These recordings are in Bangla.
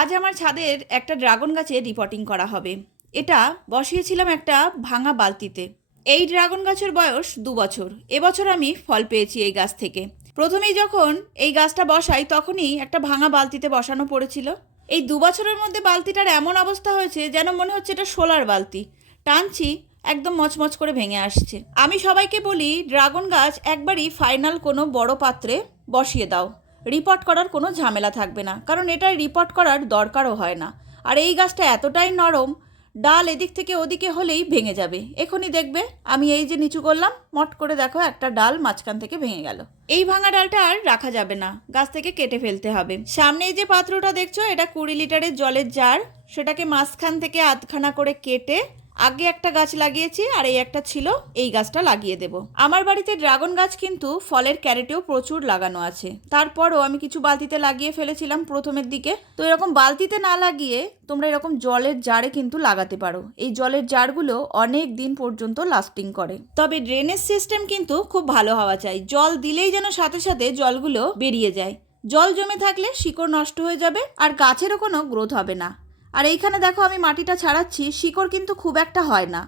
আজ আমার ছাদের একটা ড্রাগন গাছে রিপোর্টিং করা হবে। এটা বসিয়েছিলাম একটা ভাঙা বালতিতে। এই ড্রাগন গাছের বয়স দু বছর। এবছর আমি ফল পেয়েছি এই গাছ থেকে। প্রথমেই যখন এই গাছটা বসাই, তখনই একটা ভাঙা বালতিতে বসানো পড়েছিল। এই দু বছরের মধ্যে বালতিটার এমন অবস্থা হয়েছে যেন মনে হচ্ছে এটা সোলার বালতি। টানছি, একদম মচমচ করে ভেঙে আসছে। আমি সবাইকে বলি, ড্রাগন গাছ একবারই ফাইনাল কোনো বড় পাত্রে বসিয়ে দাও। রিপোর্ট করার কোনো ঝামেলা থাকবে না, কারণ এটা রিপোর্ট করার দরকারও হয় না। আর এই গাছটা এতটাই নরম, ডাল এদিক থেকে ওদিকে হলেই ভেঙে যাবে। এখনই দেখবে, আমি এই যে নিচু করলাম, মট করে দেখো একটা ডাল মাঝখান থেকে ভেঙে গেল। এই ভাঙা ডালটা আর রাখা যাবে না, গাছ থেকে কেটে ফেলতে হবে। সামনে এই যে পাত্রটা দেখছ, এটা কুড়ি লিটারের জলের জার, সেটাকে মাঝখান থেকে আধখানা করে কেটে আগে একটা গাছ লাগিয়েছি আর এই একটা ছিল, এই গাছটা লাগিয়ে দেব। আমার বাড়িতে ড্রাগন গাছ কিন্তু ফলের ক্যারেটেও প্রচুর লাগানো আছে। তারপরও আমি কিছু বালতিতে লাগিয়ে ফেলেছিলাম প্রথমের দিকে। তো এরকম বালতিতে না লাগিয়ে তোমরা এরকম জলের জারে কিন্তু লাগাতে পারো। এই জলের জারগুলো অনেক দিন পর্যন্ত লাস্টিং করে। তবে ড্রেনেজ সিস্টেম কিন্তু খুব ভালো হওয়া চাই। জল দিলেই যেন সাথে সাথে জলগুলো বেরিয়ে যায়। জল জমে থাকলে শিকড় নষ্ট হয়ে যাবে আর গাছেরও কোনো গ্রোথ হবে না। আর এইখানে দেখো আমি মাটিটা ছাড়াচ্ছি, শিকড় কিন্তু খুব একটা হয় না।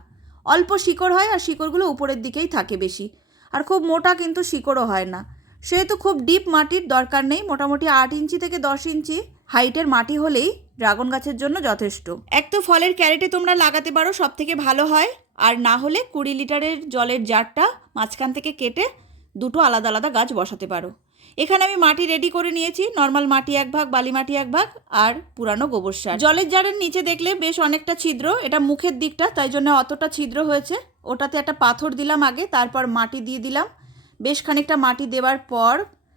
অল্প শিকড় হয় আর শিকড়গুলো উপরের দিকেই থাকে বেশি। আর খুব মোটা কিন্তু শিকড়ও হয় না। সেহেতু খুব ডিপ মাটির দরকার নেই, মোটামুটি আট ইঞ্চি থেকে দশ ইঞ্চি হাইটের মাটি হলেই ড্রাগন গাছের জন্য যথেষ্ট। এক তো ফলের ক্যারেটে তোমরা লাগাতে পারো সব থেকে ভালো হয়। আর না হলে কুড়ি লিটারের জলের জারটা মাঝখান থেকে কেটে দুটো আলাদা আলাদা গাছ বসাতে পারো। এখানে আমি মাটি রেডি করে নিয়েছি। নর্মাল মাটি এক ভাগ, বালি মাটি এক ভাগ আর পুরানো গোবর সার। জলের জারের নিচে দেখলে বেশ অনেকটা ছিদ্র, এটা মুখের দিকটা, তাই জন্য অতটা ছিদ্র হয়েছে। ওটাতে একটা পাথর দিলাম আগে, তারপর মাটি দিয়ে দিলাম। বেশ খানিকটা মাটি দেওয়ার পর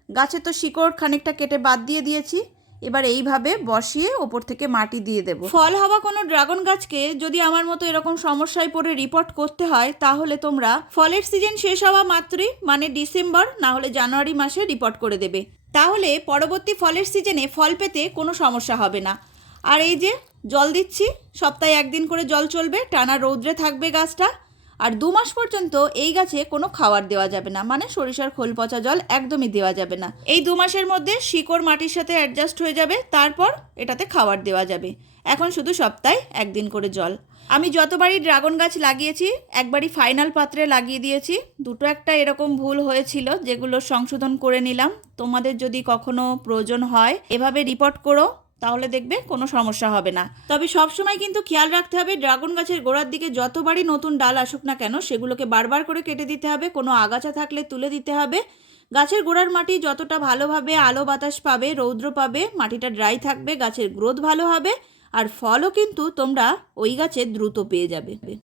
গাছে তো শিকড় খানিকটা কেটে বাদ দিয়ে দিয়েছি। এবার এইভাবে বসিয়ে ওপর থেকে মাটি দিয়ে দেব। ফল হওয়া কোনো ড্রাগন গাছকে যদি আমার মতো এরকম সমস্যায় পড়ে রিপোর্ট করতে হয়, তাহলে তোমরা ফলের সিজন শেষ হওয়া মাত্রই মানে ডিসেম্বর, না হলে জানুয়ারি মাসে রিপোর্ট করে দেবে। তাহলে পরবর্তী ফলের সিজনে ফল পেতে কোনো সমস্যা হবে না। আর এই যে জল দিচ্ছি, সপ্তাহে একদিন করে জল চলবে, টানা রৌদ্রে থাকবে গাছটা। আর দু মাস পর্যন্ত এই গাছে কোনো খাবার দেওয়া যাবে না। মানে সরিষার খোল, পচা জল একদমই দেওয়া যাবে না। এই দু মাসের মধ্যে শিকড় মাটির সাথে অ্যাডজাস্ট হয়ে যাবে, তারপর এটাতে খাবার দেওয়া যাবে। এখন শুধু সপ্তাহে একদিন করে জল। আমি যতবারই ড্রাগন গাছ লাগিয়েছি, একবারই ফাইনাল পাত্রে লাগিয়ে দিয়েছি। দুটো একটা এরকম ভুল হয়েছিল, যেগুলো সংশোধন করে নিলাম। তোমাদের যদি কখনো প্রয়োজন হয়, এভাবে রিপোর্ট করো। তাহলে দেখবে কোনো সমস্যা হবে না। তবে সবসময় কিন্তু খেয়াল রাখতে হবে, ড্রাগন গাছের গোড়ার দিকে যতবারই নতুন ডাল আসুক না কেন, সেগুলোকে বারবার করে কেটে দিতে হবে, কোনো আগাছা থাকলে তুলে দিতে হবে। গাছের গোড়ার মাটি যতটা ভালোভাবে আলো বাতাস পাবে, রৌদ্র পাবে, মাটিটা ড্রাই থাকবে, গাছের গ্রোথ ভালো হবে, আর ফলও কিন্তু তোমরা ওই গাছে দ্রুত পেয়ে যাবে।